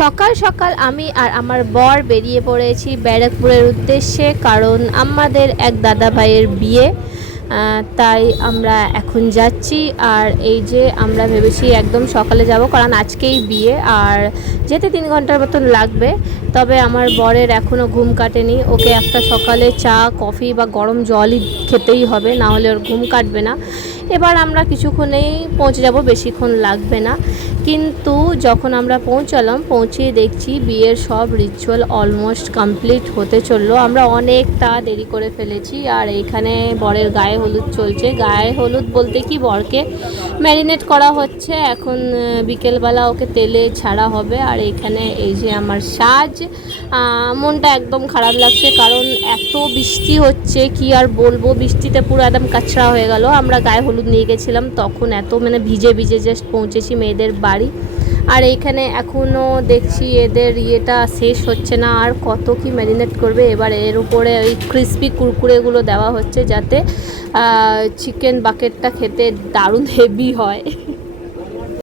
সকাল সকাল আমি আর আমার বর বেরিয়ে পড়েছি ব্যারাকপুরের উদ্দেশ্যে, কারণ আমাদের এক দাদা ভাইয়ের বিয়ে। তাই আমরা এখন যাচ্ছি। আর এই যে আমরা ভেবেছি একদম সকালে যাব, কারণ আজকেই বিয়ে আর যেতে 3 ঘন্টার মতন লাগবে। তবে আমার বরের এখনও ঘুম কাটেনি, ওকে একটা সকালে চা কফি বা গরম জলই খেতেই হবে, না হলে ওর ঘুম কাটবে না। এবার আমরা কিছুক্ষণেই পৌঁছে যাব, বেশিক্ষণ লাগবে না। কিন্তু যখন আমরা পৌঁছে দেখছি বিয়ের সব রিচুয়াল অলমোস্ট কমপ্লিট হতে চললো। আমরা অনেকটা দেরি করে ফেলেছি। আর এইখানে বরের গায়ে হলুদ চলছে। গায়ে হলুদ বলতে কি, বরকে ম্যারিনেট করা হচ্ছে। এখন বিকেলবেলা ওকে তেলে ছাড়া হবে। আর এইখানে এই যে আমার সাজ, মনটা একদম খারাপ লাগছে, কারণ এত বৃষ্টি হচ্ছে কি আর বলবো। বৃষ্টিতে পুরো একদম কাচড়া হয়ে গেল। আমরা গায়ে হলুদ নিয়ে গেছিলাম, তখন এত ভিজে ভিজে জাস্ট পৌঁছেছি মেয়েদের বাড়ি। আর এইখানে এখনও দেখছি এদের ইয়েটা শেষ হচ্ছে না, আর কত কি ম্যারিনেট করবে। এবার এর উপরে ওই ক্রিসপি কুরকুরেগুলো দেওয়া হচ্ছে, যাতে চিকেন বাকেটটা খেতে দারুণ হেভি হয়।